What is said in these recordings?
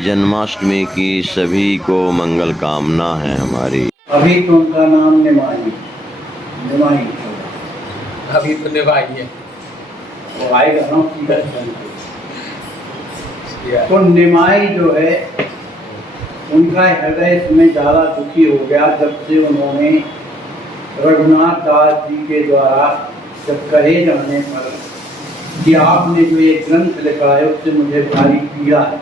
जन्माष्टमी की सभी को मंगल कामना है हमारी। अभी तो उनका नाम निमाई निमाई अभी तो निभाई है। वो आएगा ना तो निमाई जो है उनका हृदय इसमें ज़्यादा दुखी हो गया जब से उन्होंने रघुनाथ दास जी के द्वारा जब कहे जाने पर कि आपने जो ये ग्रंथ लिखा है उससे मुझे भारी पीड़ा है,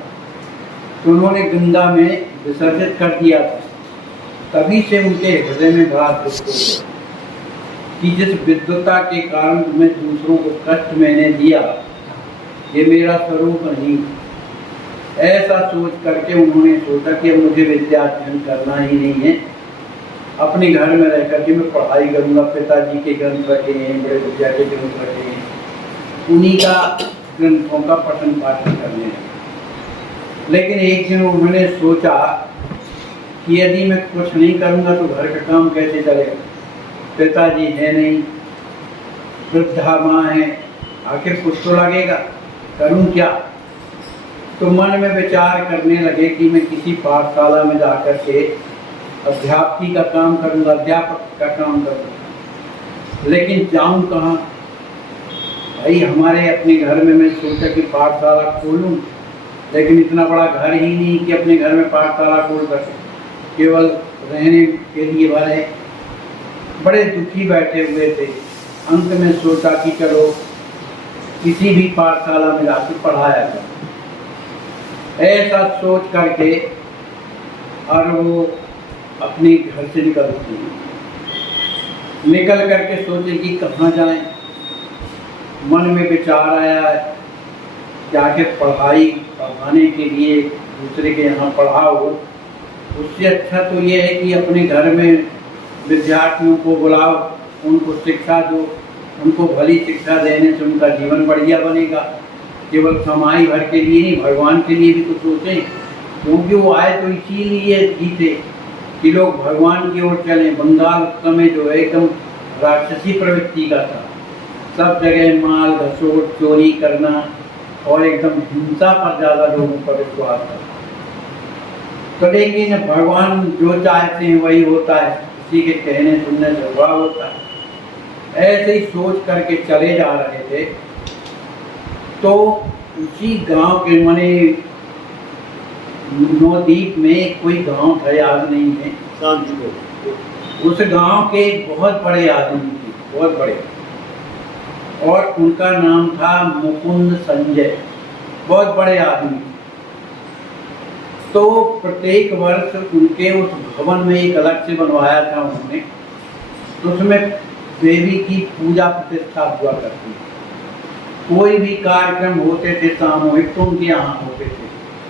तो उन्होंने गंगा में विसर्जित कर दिया था। तभी से उनके हृदय में बड़ा दुख हो गया कि जिस विद्वता के कारण तुम्हें दूसरों को कष्ट मैंने दिया, ये मेरा स्वरूप नहीं। ऐसा सोच करके उन्होंने सोचा कि अब मुझे विद्या अध्ययन करना ही नहीं है, अपने घर में रह करके मैं पढ़ाई करूँगा। पिताजी के ग्रंथ रखे हैं, बड़े विद्या के ग्रंथ रखे हैं, उन्हीं का ग्रंथों का पठन पाठन करने लगे। लेकिन एक दिन उन्होंने सोचा कि यदि मैं कुछ नहीं करूँगा तो घर का काम कैसे चलेगा। पिताजी है नहीं, वृद्धा माँ है, आखिर कुछ तो लगेगा, करूँ क्या। तो मन में विचार करने लगे कि मैं किसी पाठशाला में जाकर के अध्यापकी का काम करूँगा, अध्यापक का काम करूँगा। लेकिन जाऊँ कहाँ भाई, हमारे अपने घर में मैं सोचा कि पाठशाला खोलूँ, लेकिन इतना बड़ा घर ही नहीं कि अपने घर में पाठशाला खोल सके, केवल रहने के लिए भर है। बड़े दुखी बैठे हुए थे। अंत में सोचा कि चलो किसी भी पाठशाला में जाकर पढ़ाया जाए। ऐसा सोच करके और वो अपने घर से निकल करके सोचे कि कहाँ जाएं। मन में विचार आया जाके पढ़ाने के लिए दूसरे के यहाँ पढ़ाओ, उससे अच्छा तो ये है कि अपने घर में विद्यार्थियों को बुलाओ, उनको शिक्षा दो। उनको भली शिक्षा देने से उनका जीवन बढ़िया बनेगा। केवल कमाई भर के लिए नहीं, भगवान के लिए भी तो सोचें, क्योंकि वो आए तो इसीलिए ही थे कि लोग भगवान की ओर चलें। बंगाल उस समय जो है एकदम राक्षसी प्रवृत्ति का था, सब जगह माल घसोट चोरी करना और एकदम हिंसा पर ज़्यादा लोगों का विश्वास था। तो लेकिन भगवान जो चाहते हैं वही होता है, किसी के कहने सुनने से हुआ होता है। ऐसे ही सोच करके चले जा रहे थे तो उसी गांव के मने नवद्वीप में कोई गांव था, याद नहीं है, उस गांव के बहुत बड़े आदमी थे, बहुत बड़े, और उनका नाम था मुकुंद संजय। बहुत बड़े आदमी। तो प्रत्येक वर्ष उनके उस भवन में एक अलग से बनवाया था उन्होंने, तो उसमें देवी की पूजा प्रतिष्ठा हुआ करती थी। कोई भी कार्यक्रम होते थे सामूहिक तो उनके यहाँ होते थे,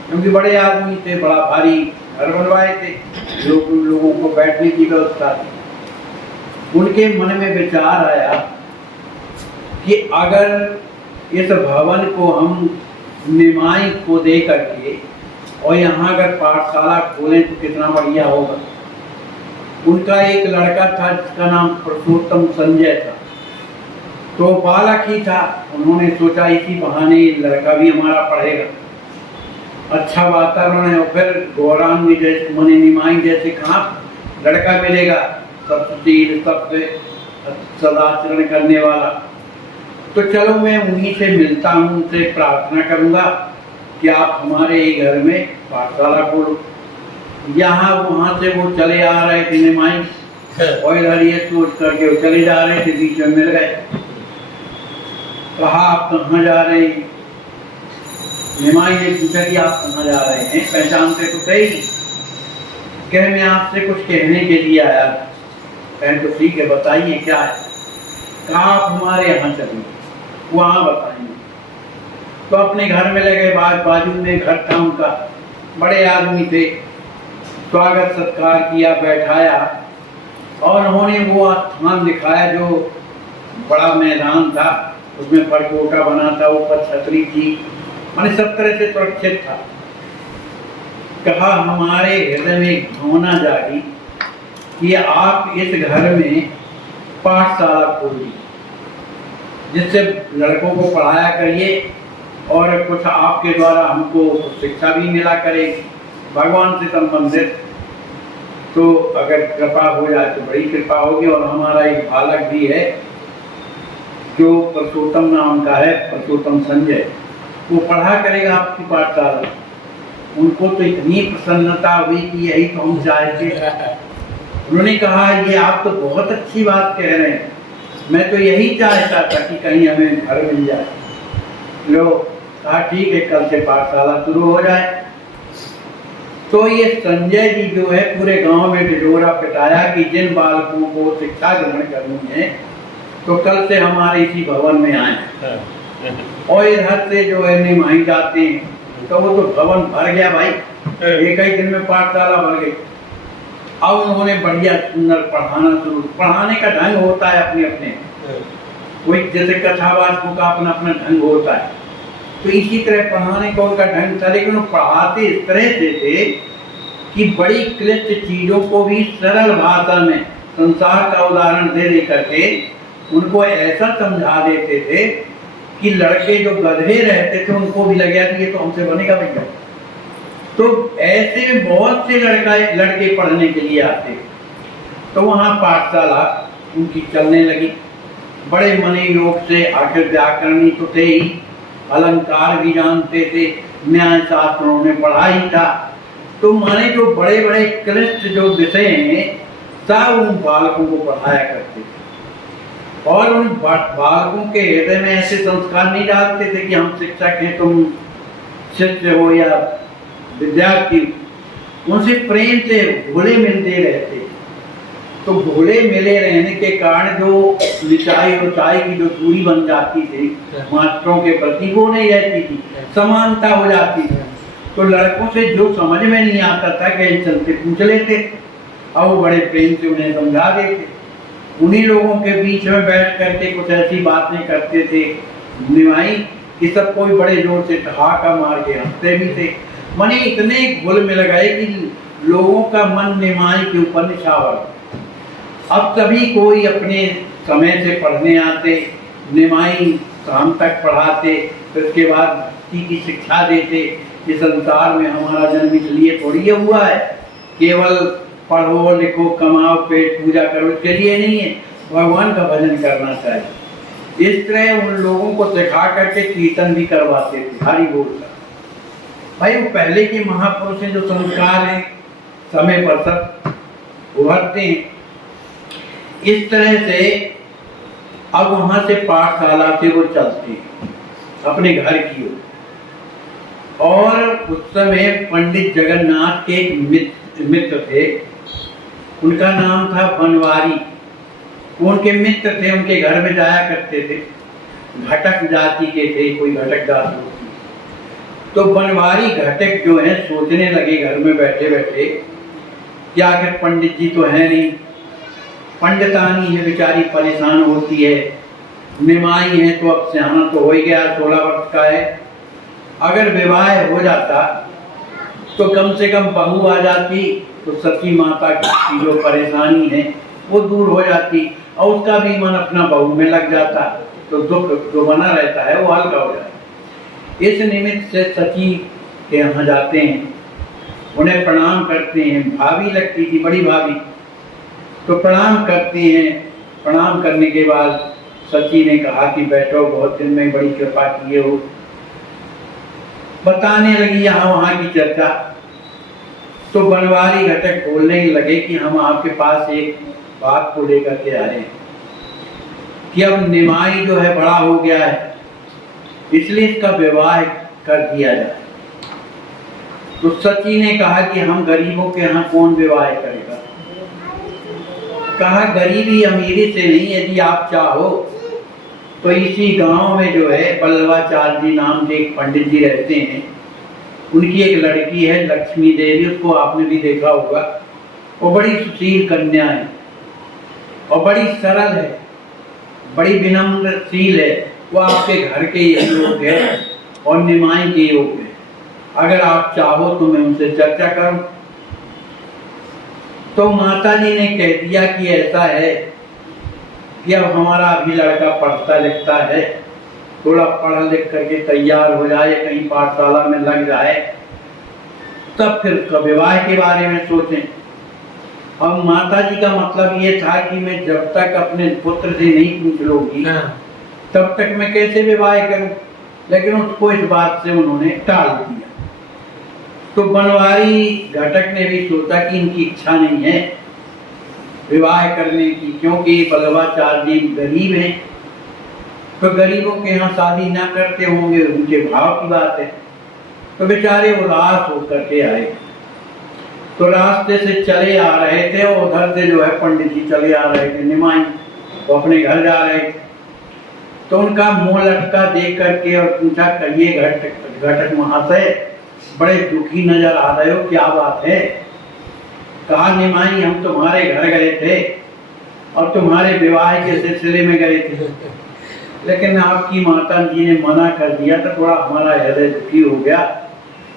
क्योंकि बड़े आदमी थे, बड़ा भारी घर बनवाए थे, लोगों को बैठने की व्यवस्था थी। उनके मन में विचार आया कि अगर इस भवन को हम निमाई को दे करके और यहाँ अगर पाठशाला खोलें तो कितना बढ़िया होगा। उनका एक लड़का था जिसका नाम पुरुषोत्तम संजय था, तो बालक ही था। उन्होंने सोचा इसी बहाने लड़का भी हमारा पढ़ेगा, अच्छा वातावरण है, और फिर गौरांग जैसे मने निमाई जैसे कहाँ लड़का मिलेगा, सबसे सबसे सदाचरण करने वाला। तो चलो मैं उन्हीं से मिलता हूँ, उनसे प्रार्थना करूँगा कि आप हमारे ही घर में पाठशाला खोलो। यहाँ वहाँ से वो चले आ रहे थे निमाई, और इधर ये सोच करके वो चले जा रहे थे, बीच में मिल गए। कहा आप कहाँ जा रहे हैं? निमाई ने पूछा कि आप कहाँ जा रहे हैं, पहचानते तो थे ही। कह मैं आपसे कुछ कहने के लिए आया। कहें तो ठीक है, बताइए क्या है। कहा आप हमारे यहाँ चलिए, वहाँ बताएंगे। तो अपने घर में लगे, बाजू में घर था उनका, बड़े आदमी थे। स्वागत सत्कार किया, बैठाया, और उन्होंने वो स्थान दिखाया जो बड़ा मैदान था, उसमें परकोटा बना था, ऊपर छतरी थी, मैंने सब तरह से सुरक्षित था। कहा हमारे हृदय में भावना जागी कि आप इस घर में पाठशाला खोलिए, जिससे लड़कों को पढ़ाया करिए और कुछ आपके द्वारा हमको शिक्षा भी मिला करे भगवान से संबंधित, तो अगर कृपा हो जाए तो बड़ी कृपा होगी। और हमारा एक बालक भी है जो पुरुषोत्तम नाम का है, पुरुषोत्तम संजय, वो पढ़ा करेगा आपकी पाठशाला। उनको तो इतनी प्रसन्नता हुई कि यही तो हम चाहते। उन्होंने कहा ये आप तो बहुत अच्छी बात कह रहे हैं, मैं तो यही चाहता था कि कहीं हमें घर मिल जाए। लो कहा ठीक है, कल से पाठशाला शुरू हो जाए। तो ये संजय जी जो है पूरे गांव में ढिढोरा पिटाया कि जिन बालकों को शिक्षा ग्रहण करनी है तो कल से हमारे इसी भवन में आए। और इधर से जो है निमाई जाते हैं तो वो तो भवन भर गया भाई, एक ही दिन में पाठशाला भर गई। अब उन्होंने बढ़िया सुंदर पढ़ाना शुरू। पढ़ाने का ढंग होता है अपने अपने, कोई जैसे कथावाचकों का अपना अपना ढंग होता है, तो इसी तरह पढ़ाने का उनका ढंग था। लेकिन वो पढ़ाते इस तरह से थे कि बड़ी क्लिष्ट चीजों को भी सरल भाषा में संसार का उदाहरण दे दे करके उनको ऐसा समझा देते थे कि लड़के जो गधे रहते थे उनको भी लग गया कि ये तो हमसे बनेगा भैया। तो ऐसे बहुत से लड़के पढ़ने के लिए आते, तो वहाँ पाठशाला उनकी चलने लगी। बड़े मने योग से, आखिर व्याकरणी तो थे ही, अलंकार भी जानते थे, न्याय शास्त्रों में पढ़ा ही था। तो माने जो बड़े बड़े क्लिष्ट जो विषय हैं सब उन बालकों को पढ़ाया करते थे। और उन बालकों के हृदय में ऐसे संस्कार नहीं डालते थे कि हम शिक्षक हैं, तुम शिष्य हो या विद्यार्थी। उनसे प्रेम से घुले मिलते रहते। तो घुले मिले रहने के कारण जो निचाई ऊंचाई की जो दूरी बन जाती थी मास्टरों के प्रति वो नहीं रहती थी, समानता हो जाती थी। तो लड़कों से जो समझ में नहीं आता था कि चलते पूछ लेते और वो बड़े प्रेम से उन्हें समझा देते। उन्हीं लोगों के बीच में बैठ करके कुछ ऐसी बातें करते थे निमाई कि सब कोई बड़े जोर से ठहाका मार के हंसते भी थे। माने इतने घुल मिल गए कि लोगों का मन निमाई के ऊपर निछावर। अब सभी कोई अपने समय से पढ़ने आते, निमाई शाम तक पढ़ाते, फिर उसके बाद भक्ति की शिक्षा देते कि संसार में हमारा जन्म इसलिए थोड़ी हुआ है केवल पढ़ो लिखो कमाओ पेट पूजा करो, इसके लिए नहीं है, भगवान का भजन करना चाहिए। इस तरह उन लोगों को सिखा करके कीर्तन भी करवाते थे, हरि बोल का। भाई वो पहले के महापुरुष हैं, जो संस्कार हैं समय पर सब उभरते हैं। इस तरह से अब वहां से पाठशाला से वो चलते हैं अपने घर की ओर। और उस समय पंडित जगन्नाथ के एक मित्र थे, उनका नाम था बनवारी। उनके मित्र थे, उनके घर में जाया करते थे। घटक जाति के थे, कोई घटक जाति होती। तो बनवारी घटक जो है सोचने लगे घर में बैठे बैठे कि आखिर पंडित जी तो है नहीं, पंडितानी है बेचारी परेशान होती है, निमाई है तो अब सियाना तो हो ही गया, 16 वर्ष का है। अगर विवाह हो जाता तो कम से कम बहू आ जाती तो सती माता की जो परेशानी है वो दूर हो जाती और उसका भी मन अपना बहू में लग जाता, तो दुख जो बना रहता है वो हल्का हो जाता। इस निमित्त से सती के यहाँ जाते हैं, उन्हें प्रणाम करते हैं। भाभी लगती थी, बड़ी भाभी, तो प्रणाम करते हैं। प्रणाम करने के बाद सची ने कहा कि बैठो, बहुत दिन में बड़ी कृपा किए हो। बताने लगी यहाँ वहाँ की चर्चा। तो बनवारी घटक बोलने लगे कि हम आपके पास एक बात को लेकर के आ रहे हैं कि अब निमाई जो है बड़ा हो गया है, इसलिए इसका विवाह कर दिया जाए। तो सची ने कहा कि हम गरीबों के यहाँ कौन विवाह करेगा। कहा गरीबी अमीरी से नहीं, यदि आप चाहो तो इसी गांव में जो है बल्लवाचार्य जी नाम के एक पंडित जी रहते हैं, उनकी एक लड़की है लक्ष्मी देवी, उसको आपने भी देखा होगा। वो बड़ी सुशील कन्या है और बड़ी सरल है, बड़ी विनम्रशील है। वो आपके घर के योग है और निमाई के योग है। अगर आप चाहो तो मैं उनसे चर्चा करूं। तो माता जी ने कह दिया कि ऐसा है कि अब हमारा अभी लड़का पढ़ता लिखता है थोड़ा पढ़ लिख करके तैयार हो जाए, कहीं पाठशाला में लग जाए, तब फिर उसका विवाह के बारे में सोचें। अब माता जी का मतलब ये था कि मैं जब तक अपने पुत्र से नहीं पूछ लूंगी तब तक मैं कैसे विवाह करूं, लेकिन उसको इस बात से उन्होंने टाल दिया। तो बनवारी घटक ने भी सोचा कि इनकी इच्छा नहीं है विवाह करने की, क्योंकि बल्लभाचार्य जी गरीब हैं, तो गरीबों के यहाँ शादी ना करते होंगे, उनके भाव की बात है। तो बेचारे उदास होकर के आए, तो रास्ते से चले आ रहे थे और उधर से जो है पंडित जी चले आ रहे थे, निमाई वो अपने घर जा रहे थे। तो उनका मुंह लटका देख करके और पूछा, कहिए घटक महाशय, बड़े दुखी नजर आ रहे हो, क्या बात है? कहा, निमाई हम तुम्हारे घर गए थे और तुम्हारे विवाह के सिलसिले में गए थे, लेकिन आपकी माता जी ने मना कर दिया, तो थोड़ा हमारा हृदय दुखी हो गया।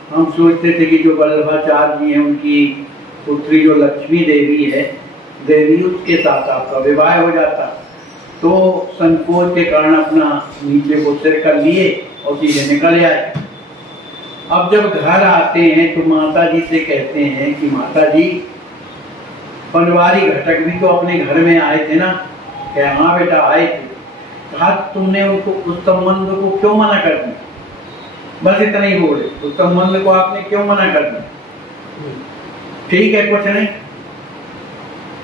हम सोचते थे कि जो बल्लभाचार्य जी हैं उनकी पुत्री जो लक्ष्मी देवी है देवी, उसके साथ आपका विवाह हो जाता। तो संकोच के कारण अपना नीचे को सिर कर लिए और सीधे निकल आए। अब जब घर आते हैं तो माता जी से कहते हैं कि माता जी, बनवारी घटक भी तो अपने घर में आए थे ना? क्या हाँ बेटा आए थे। कहा, तुमने उनको उस संबंध को क्यों मना कर दिया? बस इतना ही बोले, उस संबंध को आपने क्यों मना कर दिया? ठीक है, कुछ नहीं।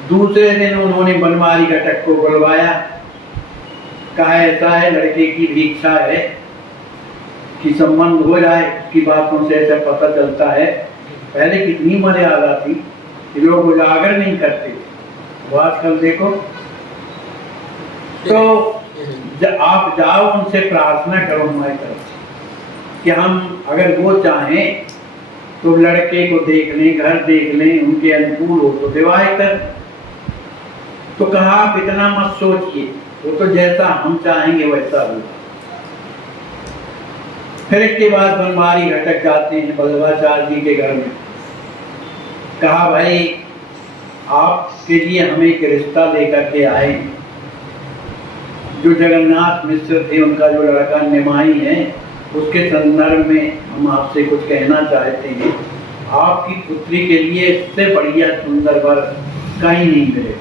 दूसरे दिन उन्होंने बनवारी घटक को बुलवाया, कहा ऐसा है, लड़के की भी इच्छा है कि संबंध हो जाए, उसकी बातों से ऐसा पता चलता है। पहले कितनी मर्यादा थी कि लोग उजागर नहीं करते, वो आजकल देखो। तो आप जाओ उनसे प्रार्थना करो हमारी तरफ से कि हम अगर वो चाहें तो लड़के को देख लें, घर देख लें, उनके अनुकूल हो तो विवाह कर। तो कहा, आप इतना मत सोचिए, वो तो जैसा हम चाहेंगे वैसा होगा। फिर इसके बाद बनवारी घटक जाते हैं बल्लभाचार्य जी के घर में। कहा, भाई आपके लिए हम एक रिश्ता लेकर के आए, जो जगन्नाथ मिश्र थे उनका जो लड़का निमाई है, उसके संदर्भ में हम आपसे कुछ कहना चाहते हैं। आपकी पुत्री के लिए इससे बढ़िया सुंदर वर कहीं नहीं मिले।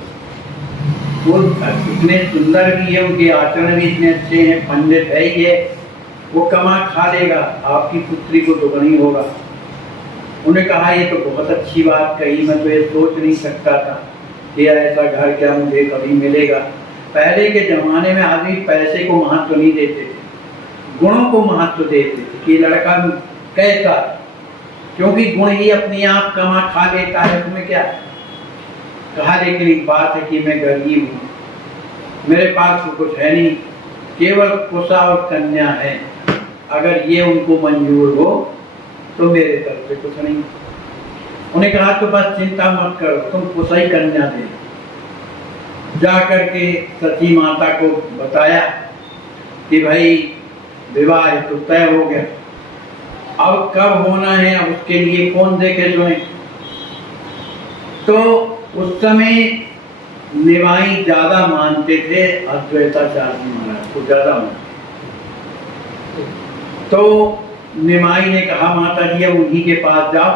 वो इतने सुंदर भी है, उनके आचरण भी इतने अच्छे हैं, पंडित है ही है, वो कमा खा लेगा, आपकी पुत्री को दुख नहीं होगा। उन्हें कहा, ये तो बहुत अच्छी बात कही, मैं तो ये सोच नहीं सकता था कि ऐसा घर क्या मुझे कभी मिलेगा। पहले के जमाने में आदमी पैसे को महत्व नहीं देते थे, गुणों को महत्व देते थे कि लड़का कैसा, क्योंकि गुण ही अपने आप कमा खा लेता है, तुम्हें क्या। कहा, लेकिन एक बात है कि मैं गरीब हूँ, मेरे पास तो कुछ है नहीं, केवल कुसा और कन्या है, अगर ये उनको मंजूर हो तो मेरे तरफ से कुछ नहीं। उन्हें कहा, तो बस चिंता मत करो, तुम कुसा ही कन्या दे। जा करके सती माता को बताया कि भाई विवाह तो तय हो गया, अब कब होना है, अब उसके लिए कौन देखे सुने। तो उस समय निमाई ज्यादा मानते थे अद्वैताचार्य महाराज को, ज्यादा मानते। तो निमाई ने कहा, माता जी अब उन्हीं के पास जाओ,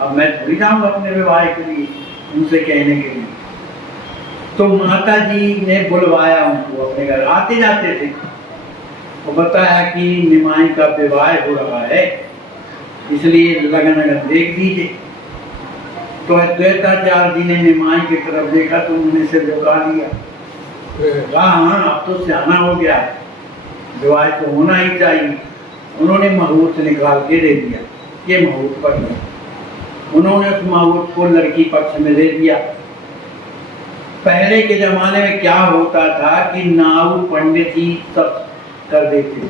अब मैं थोड़ी जाऊंगा अपने विवाह के लिए उनसे कहने के लिए। तो माता जी ने बुलवाया उनको अपने घर, आते जाते थे, और बताया कि निमाई का विवाह हो रहा है, इसलिए लगन अगर देख दीजिए। तो अद्वैताचार्य जी ने निमाई की तरफ देखा तो उन्होंने सिर झुका दिया, कहा, हाँ अब तो सियाना हो गया, विवाह तो होना ही चाहिए। उन्होंने मुहूर्त निकाल के दे दिया, ये मुहूर्त पर उन्होंने उस मुहूर्त को लड़की पक्ष में दे दिया। पहले के जमाने में क्या होता था कि नाऊ पंडित ही सब कर देते,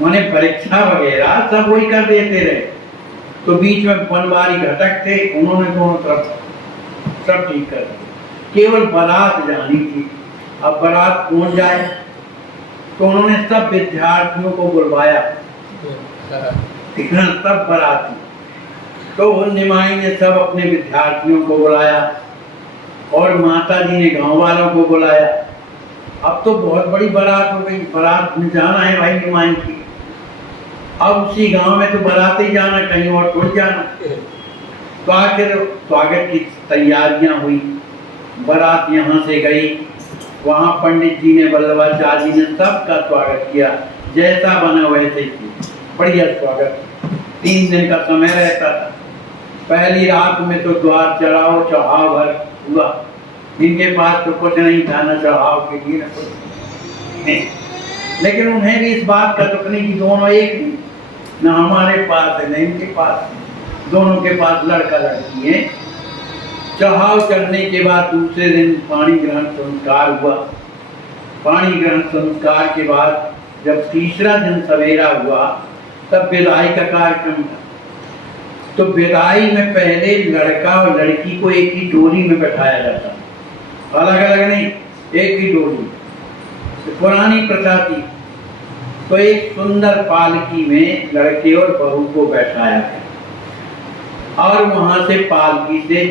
माने परीक्षा वगैरह सब वही कर देते रहे। तो बीच में बनवारी घटक थे, उन्होंने दोनों तरफ सब ठीक कर दिया, केवल बारात जानी थी। अब बारात कौन जाए, तो उन्होंने सब विद्यार्थियों को बुलवाया, सब बाराती। तो निमाई ने सब अपने विद्यार्थियों को बुलाया और माता जी ने गांव वालों को बुलाया। अब तो बहुत बड़ी बारात हो गई, बारात में जाना है भाई निमाई की। अब उसी गांव में तो बारात ही जाना, कहीं और थोड़ी जाना। तो आखिर स्वागत की तैयारियां हुई, बारात यहाँ से गई, वहाँ पंडित जी ने, वल्लभाचार्य जी ने सबका स्वागत किया, जैसा बना वैसे ही बढ़िया स्वागत। 3 दिन का समय रहता था। पहली रात में तो द्वार चढ़ाव भर हुआ, इनके पास तो कुछ नहीं था, न चढ़ाव के लिए न कुछ नहीं। लेकिन उन्हें भी इस बात का दुख नहीं कि दोनों एक नहीं, न हमारे पास है न इनके पास, दोनों के पास लड़का लड़की है। चढ़ाव चढ़ने के बाद दूसरे दिन पाणी ग्रहण संस्कार हुआ। पाणी ग्रहण संस्कार के बाद जब तीसरा दिन सवेरा हुआ तब विदाई का कार्यक्रम था। तो विदाई में पहले लड़का और लड़की को एक ही डोली में बैठाया जाता, अलग अलग नहीं, एक ही डोली। तो पुरानी प्रथा थी। तो एक सुंदर पालकी में लड़के और बहू को बैठाया गया और वहां से पालकी से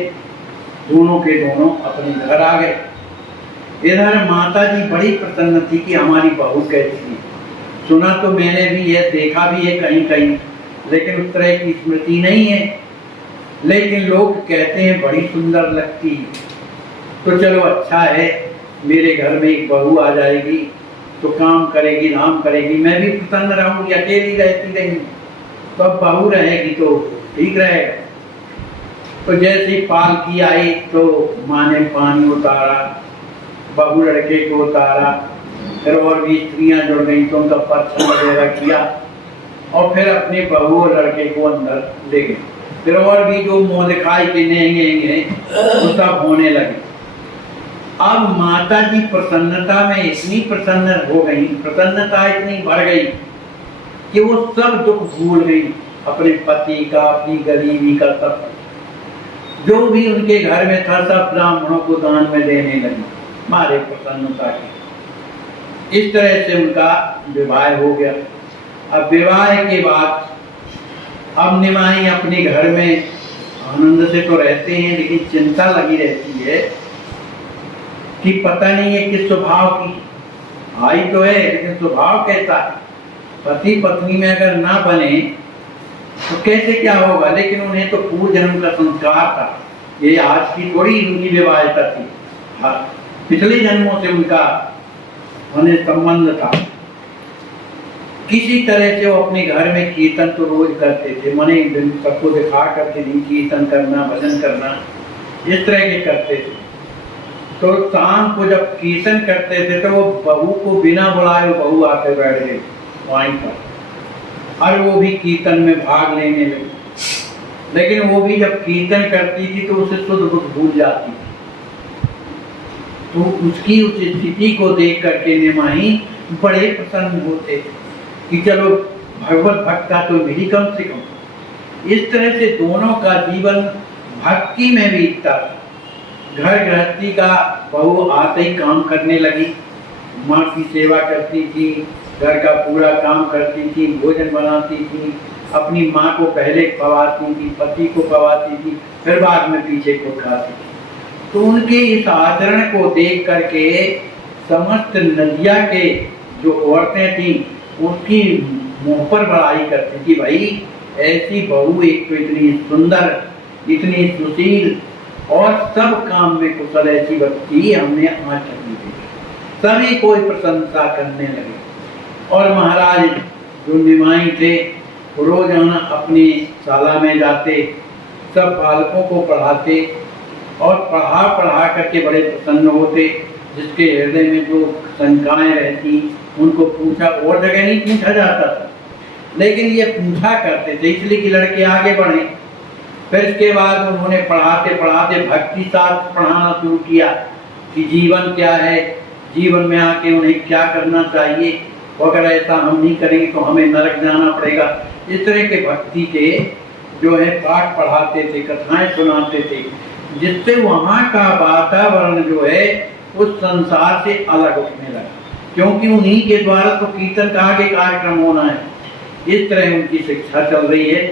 दोनों के दोनों अपने घर आ गए। इधर माता जी बड़ी प्रसन्न थी कि हमारी बहू कैसी है। सुना तो मैंने भी है, देखा भी है कहीं कहीं, लेकिन उस तरह की स्मृति नहीं है। लेकिन लोग कहते हैं बड़ी सुंदर लगती है। तो चलो अच्छा है, मेरे घर में एक बहू आ जाएगी तो काम करेगी, नाम करेगी, मैं भी प्रसन्न रहूंगी। अकेली रहती रहेंगी तो अब बहू रहेगी तो ठीक रहेगा। तो जैसे पालकी आई तो माँ ने पानी उतारा, बहू लड़के को उतारा, फिर और भी स्त्रियां जुड़ गई तो उनका परछन वगैरह किया और फिर अपने बहू और लड़के को अंदर ले गए। फिर और भी जो मुँह दिखाई के नेंगे वो सब होने लगे। अब माता जी प्रसन्नता में इतनी प्रसन्न हो गई, प्रसन्नता इतनी बढ़ गई कि वो सब दुख भूल गई, अपने पति का, अपनी गरीबी का, सब जो भी उनके घर में था सब ब्राह्मणों को दान में देने लगी, मारे प्रसन्नता की। इस तरह से उनका विवाह हो गया। अब विवाह के बाद अब निमाई अपने घर में आनंद से तो रहते हैं, लेकिन चिंता लगी रहती है कि पता नहीं है किस स्वभाव की आई तो है, लेकिन स्वभाव कैसा है। पति पत्नी में अगर ना बने तो कैसे क्या होगा। लेकिन उन्हें तो पूर्व जन्म का संस्कार था, ये आज की थोड़ी उनकी विवाहिता थी। हाँ, पिछले जन्मों से उनका उन्हें संबंध था। किसी तरह से वो अपने घर में कीर्तन तो रोज करते थे, मने सबको दिखा करके नहीं, कीर्तन करना, भजन करना, इस तरह के करते थे। तो शाम को जब कीर्तन करते थे तो वो बहू को बिना बुलाए बहू आके बैठ गई वहीं पर, और वो भी कीर्तन में भाग लेने लगी। लेकिन वो भी जब कीर्तन करती थी तो उसे शुद्ध बुद्ध भूल जाती थी। तो उसकी उस स्थिति को देख करके निमाही बड़े प्रसन्न होते थे कि चलो भगवत भक्त का तो मिली कम से कम। इस तरह से दोनों का जीवन भक्ति में बीतता। घर गृहस्थी का बहू आते ही काम करने लगी, माँ की सेवा करती थी, घर का पूरा काम करती थी, भोजन बनाती थी, अपनी माँ को पहले खवाती थी, पति को खवाती थी, फिर बाद में पीछे को खाती थी। तो उनके इस आचरण को देख करके समस्त नदिया के जो औरतें थी उसकी मुंह पर बड़ाई करती थी, भाई ऐसी बहू एक तो इतनी सुंदर, इतनी सुशील और सब काम में कुशल ऐसी व्यक्ति हमने आज तक नहीं देखी। सभी कोई प्रशंसा करने लगे। और महाराज जो निमाई थे रोजाना अपनी शाला में जाते, सब बालकों को पढ़ाते और पढ़ा करके बड़े प्रसन्न होते। जिसके हृदय में जो शंकाएं रहती उनको पूछा, और जगह नहीं पूछा जाता था, लेकिन ये पूछा करते थे इसलिए कि लड़के आगे बढ़े। फिर इसके बाद उन्होंने पढ़ाते पढ़ाते भक्ति शास्त्र पढ़ाना शुरू किया कि जीवन क्या है, जीवन में आके उन्हें क्या करना चाहिए, अगर ऐसा हम नहीं करेंगे तो हमें नरक जाना पड़ेगा। इस तरह के भक्ति के जो है पाठ पढ़ाते थे, कथाएं सुनाते थे, जिससे वहाँ का वातावरण जो है उस संसार से अलग उठने लगा, क्योंकि उन्हीं के द्वारा तो कीर्तन का आगे कार्यक्रम होना है। इस तरह उनकी शिक्षा चल रही है।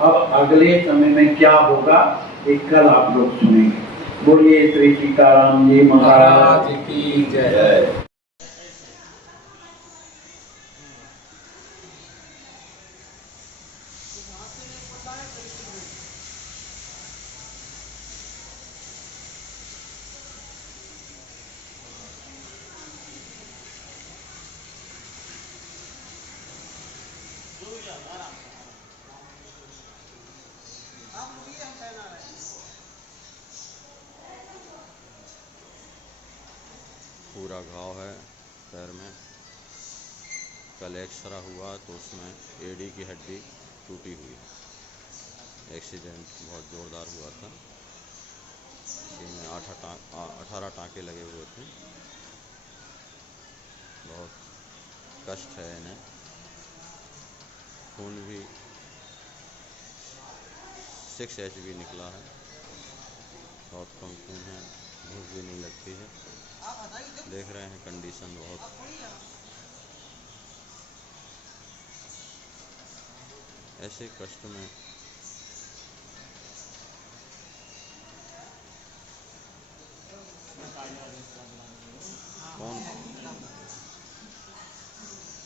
अब अगले समय में क्या होगा एक कल आप लोग सुनेंगे। बोलिए श्री सीताराम जी महाराज की जय। पूरा घाव है पैर में। कल एक्सरा हुआ तो उसमें एड़ी की हड्डी टूटी हुई। एक्सीडेंट बहुत ज़ोरदार हुआ था। इसी में 18 टाँके लगे हुए थे। बहुत कष्ट है इन्हें। खून भी 6 HB निकला है। बहुत कम खून है, भूख भी नहीं लगती है। देख रहे हैं कंडीशन बहुत। ऐसे कष्ट में कौन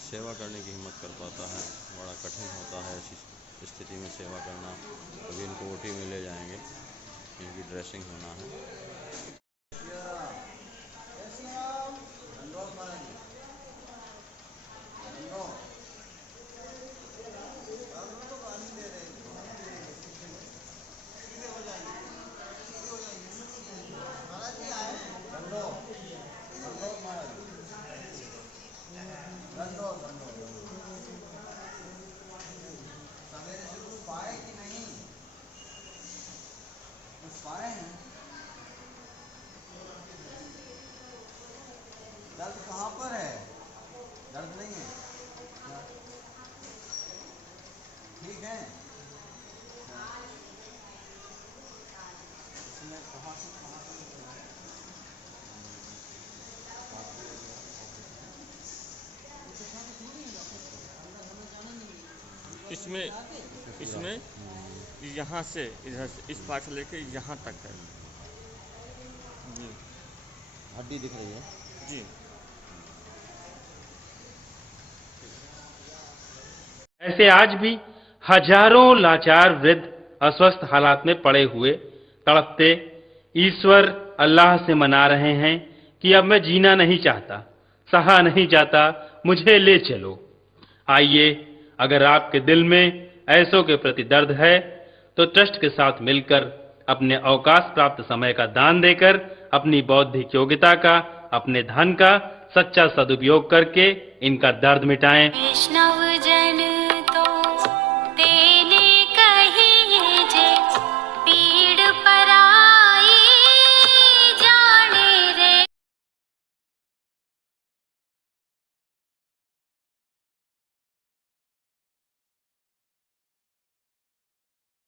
सेवा करने की हिम्मत कर पाता है। बड़ा कठिन होता है ऐसी स्थिति में सेवा करना। अभी इनको ओटी में ले जाएंगे, इनकी ड्रेसिंग होना है। दर्द कहाँ पर है? दर्द नहीं है? ठीक है। इसमें कहाँ से इसमें इसमें यहाँ से इधर से इस पार्ट से लेके यहाँ तक है जी। हड्डी दिख रही है जी। ऐसे आज भी हजारों लाचार वृद्ध अस्वस्थ हालात में पड़े हुए तड़पते ईश्वर अल्लाह से मना रहे हैं कि अब मैं जीना नहीं चाहता, सहा नहीं जाता, मुझे ले चलो। आइए, अगर आपके दिल में ऐसों के प्रति दर्द है तो ट्रस्ट के साथ मिलकर अपने अवकाश प्राप्त समय का दान देकर अपनी बौद्धिक योग्यता का, अपने धन का सच्चा सदुपयोग करके इनका दर्द मिटाएं।